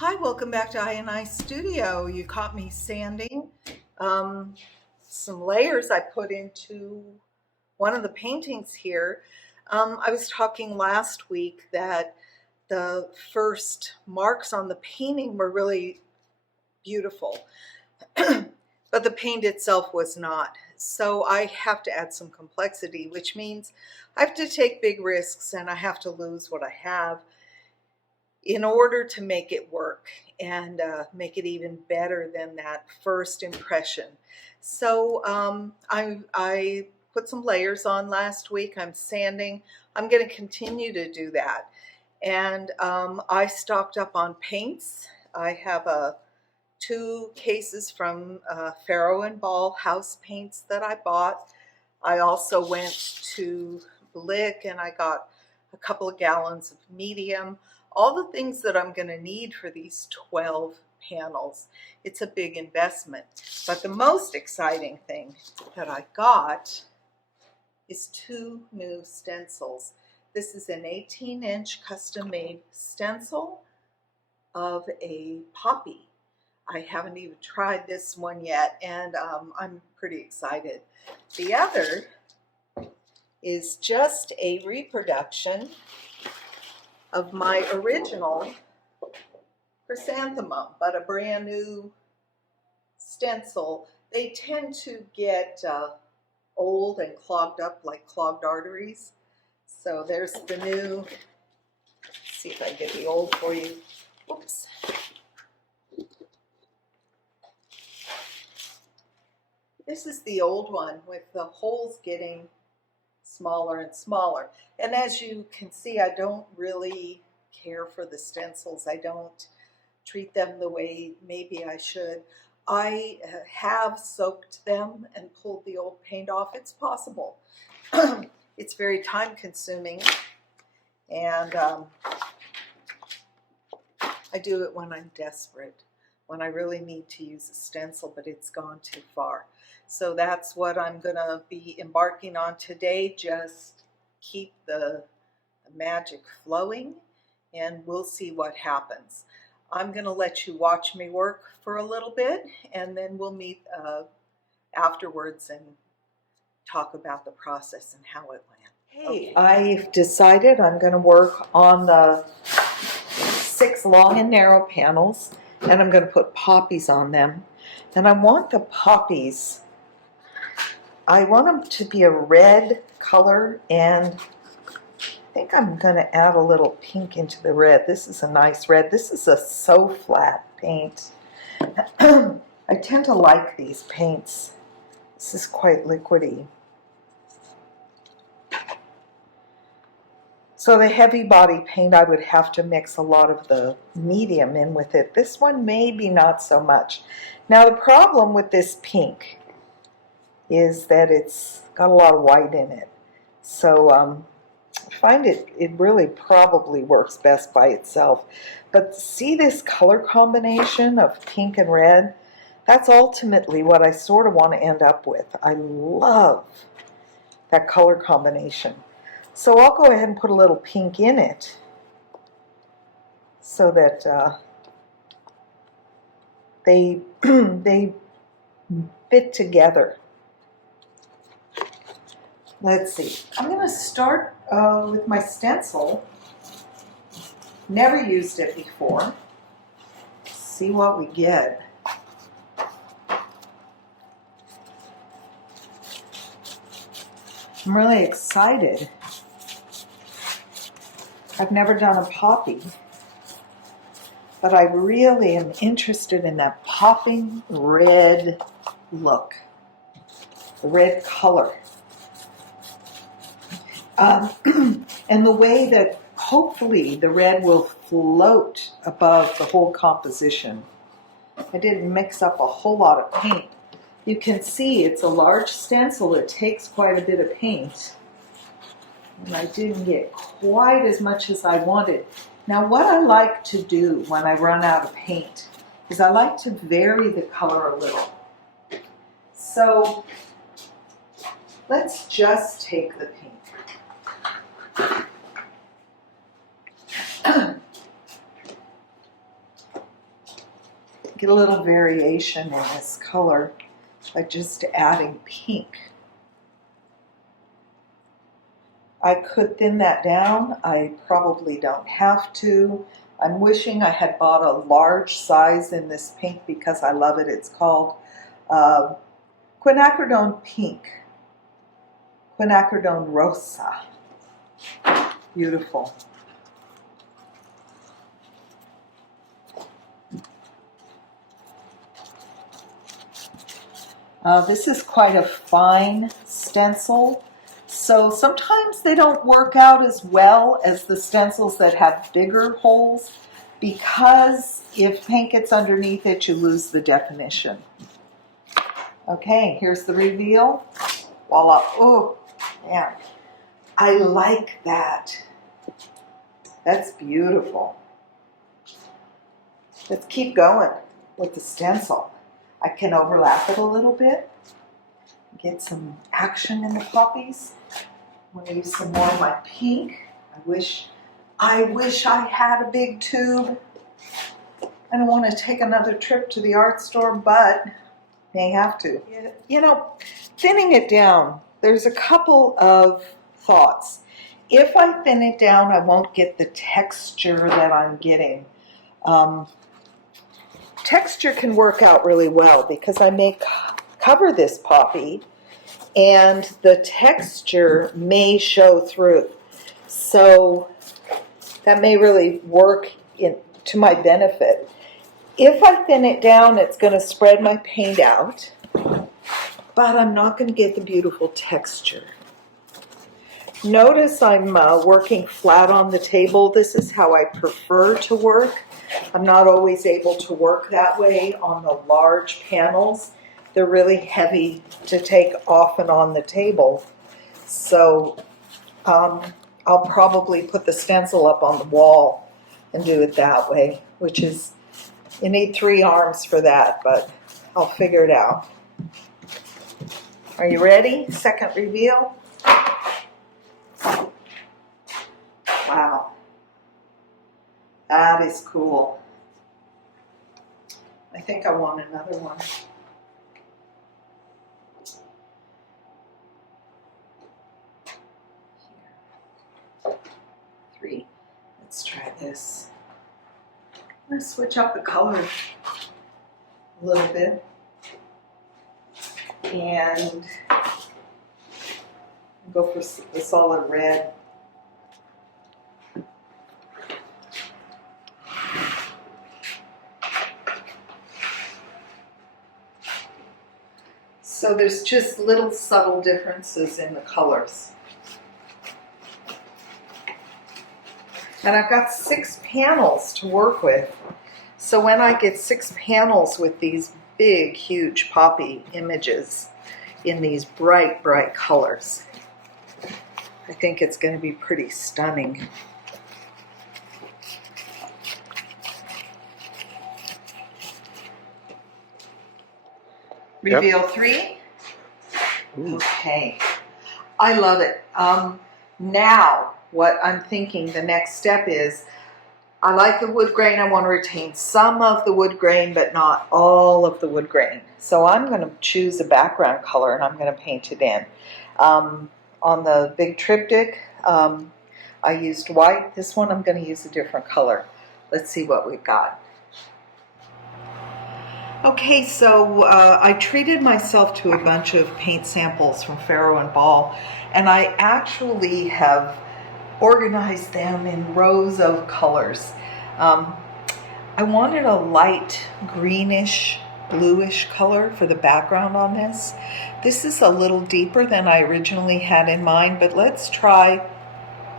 Hi, welcome back to I Studio. You caught me sanding some layers I put into one of the paintings here. I was talking last week that the first marks on the painting were really beautiful, but the paint itself was not. So I have to add some complexity, which means I have to take big risks and I have to lose what I have in order to make it work and make it even better than that first impression. So I put some layers on last week. I'm sanding. I'm going to continue to do that. And I stocked up on paints. I have two cases from Farrow and Ball house paints that I bought. I also went to Blick and I got a couple of gallons of medium, all the things that I'm going to need for these 12 panels. It's a big investment. But the most exciting thing that I got is two new stencils. This is an 18-inch custom-made stencil of a poppy. I haven't even tried this one yet, and I'm pretty excited. The other is just a reproduction of my original chrysanthemum, but a brand new stencil. They tend to get old and clogged up like clogged arteries. So there's the new. Let's see if I get the old for you. Oops. This is the old one with the holes getting smaller and smaller. And as you can see, I don't really care for the stencils. I don't treat them the way maybe I should. I have soaked them and pulled the old paint off. It's possible. It's very time consuming, and I do it when I'm desperate, when I really need to use a stencil, but it's gone too far. So that's what I'm going to be embarking on today. Just keep the magic flowing, and we'll see what happens. I'm going to let you watch me work for a little bit, and then we'll meet afterwards and talk about the process and how it went. Hey, okay. I've decided I'm going to work on the 6 long and narrow panels, and I'm going to put poppies on them. And I want the poppies, I want them to be a red color, and I think I'm going to add a little pink into the red. This is a nice red. This is a So Flat paint. I tend to like these paints. This is quite liquidy. So the heavy body paint, I would have to mix a lot of the medium in with it. This one maybe not so much. Now the problem with this pink is that it's got a lot of white in it. So I find it really probably works best by itself. But see this color combination of pink and red? That's ultimately what I sort of want to end up with. I love that color combination. So I'll go ahead and put a little pink in it so that they fit together. Let's see. I'm going to start with my stencil. Never used it before. See what we get. I'm really excited. I've never done a poppy, but I really am interested in that popping red look, the red color. And the way that hopefully the red will float above the whole composition. I didn't mix up a whole lot of paint. You can see it's a large stencil. It takes quite a bit of paint. And I didn't get quite as much as I wanted. Now what I like to do when I run out of paint is I like to vary the color a little. So let's just take the pink. get a little variation in this color by just adding pink. I could thin that down. I probably don't have to. I'm wishing I had bought a large size in this pink because I love it. It's called quinacridone pink, quinacridone rosa. Beautiful. This is quite a fine stencil, so sometimes they don't work out as well as the stencils that have bigger holes, because if paint gets underneath it, you lose the definition. Okay, here's the reveal. Voila. Oh, man. I like that. That's beautiful. Let's keep going with the stencil. I can overlap it a little bit, get some action in the poppies. I'm going to use some more of my pink. I wish I had a big tube. I don't want to take another trip to the art store, but may have to. You know, thinning it down, there's a couple of thoughts. If I thin it down, I won't get the texture that I'm getting. Texture can work out really well because I may cover this poppy and the texture may show through. So that may really work to my benefit. If I thin it down, it's going to spread my paint out, but I'm not going to get the beautiful texture. Notice I'm working flat on the table. This is how I prefer to work. I'm not always able to work that way on the large panels. They're really heavy to take off and on the table. So I'll probably put the stencil up on the wall and do it that way, which is, you need 3 arms for that, but I'll figure it out. Are you ready? Second reveal. Wow. That is cool. I think I want another one. Here. 3. Let's try this. I'm going to switch up the color a little bit. And go for the solid red. So there's just little subtle differences in the colors. And I've got 6 panels to work with. So when I get 6 panels with these big, huge poppy images in these bright, bright colors, I think it's going to be pretty stunning. Reveal 3. Ooh. Okay, I love it. Now, what I'm thinking the next step is, I like the wood grain. I want to retain some of the wood grain, but not all of the wood grain. So I'm going to choose a background color and I'm going to paint it in. On the big triptych, I used white. This one I'm going to use a different color. Let's see what we've got. Okay, so I treated myself to a bunch of paint samples from Faro and Ball, and I actually have organized them in rows of colors. I wanted a light greenish, bluish color for the background on this. This is a little deeper than I originally had in mind, but let's try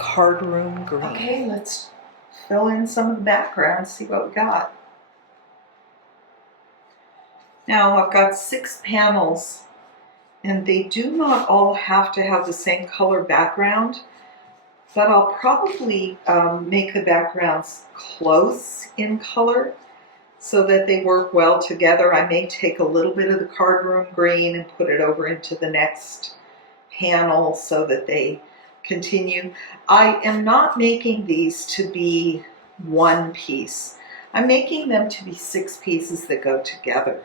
card room green. Okay, let's fill in some of the background, see what we got. Now I've got 6 panels, and they do not all have to have the same color background, but I'll probably make the backgrounds close in color so that they work well together. I may take a little bit of the card room green and put it over into the next panel so that they continue. I am not making these to be one piece. I'm making them to be 6 pieces that go together.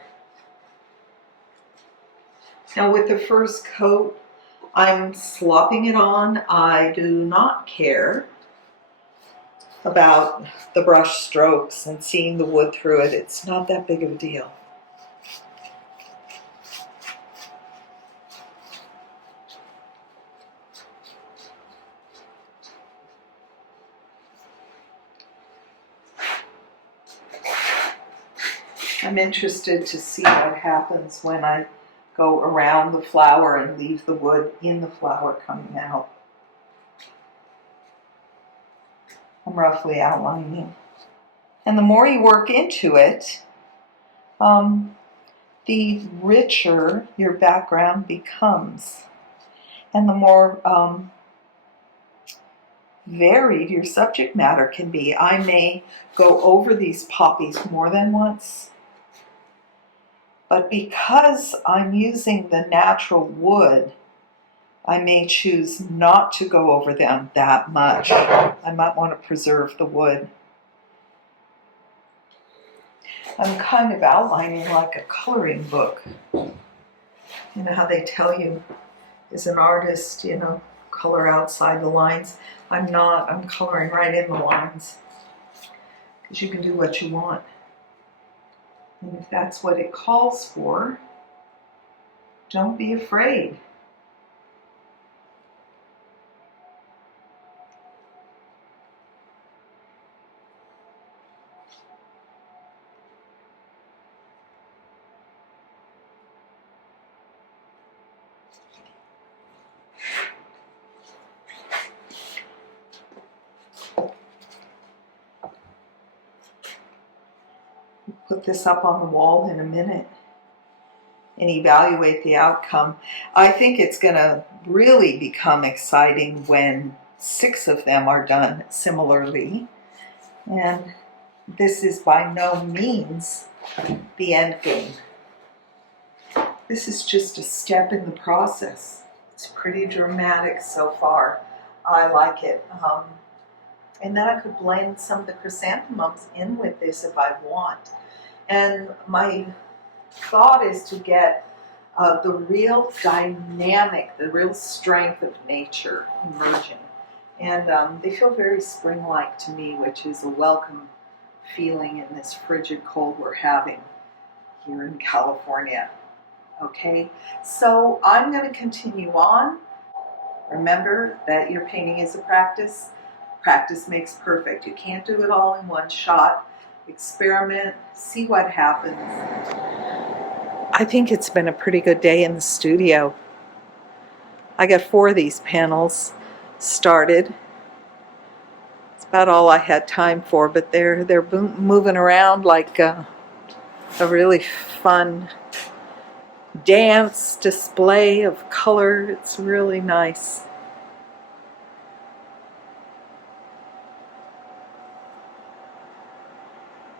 Now with the first coat, I'm slopping it on. I do not care about the brush strokes and seeing the wood through it. It's not that big of a deal. I'm interested to see what happens when I go around the flower and leave the wood in the flower coming out. I'm roughly outlining. And the more you work into it, the richer your background becomes. And the more varied your subject matter can be. I may go over these poppies more than once, but because I'm using the natural wood, I may choose not to go over them that much. I might want to preserve the wood. I'm kind of outlining like a coloring book. You know how they tell you, as an artist, you know, color outside the lines. I'm not. I'm coloring right in the lines. Because you can do what you want. And if that's what it calls for, don't be afraid. Put this up on the wall in a minute and evaluate the outcome. I think it's going to really become exciting when 6 of them are done similarly. And this is by no means the end game. This is just a step in the process. It's pretty dramatic so far. I like it. And then I could blend some of the chrysanthemums in with this if I want. And my thought is to get the real dynamic, the real strength of nature emerging. And they feel very spring-like to me, which is a welcome feeling in this frigid cold we're having here in California. Okay, so I'm going to continue on. Remember that your painting is a practice. Practice makes perfect. You can't do it all in one shot. Experiment, see what happens. I think it's been a pretty good day in the studio. I got 4 of these panels started. It's about all I had time for, but they're moving around like a really fun dance display of color. It's really nice.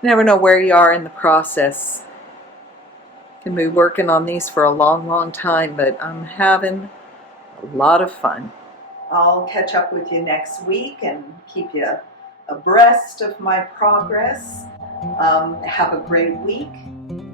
You never know where you are in the process. You can be working on these for a long, long time, but I'm having a lot of fun. I'll catch up with you next week and keep you abreast of my progress. Have a great week.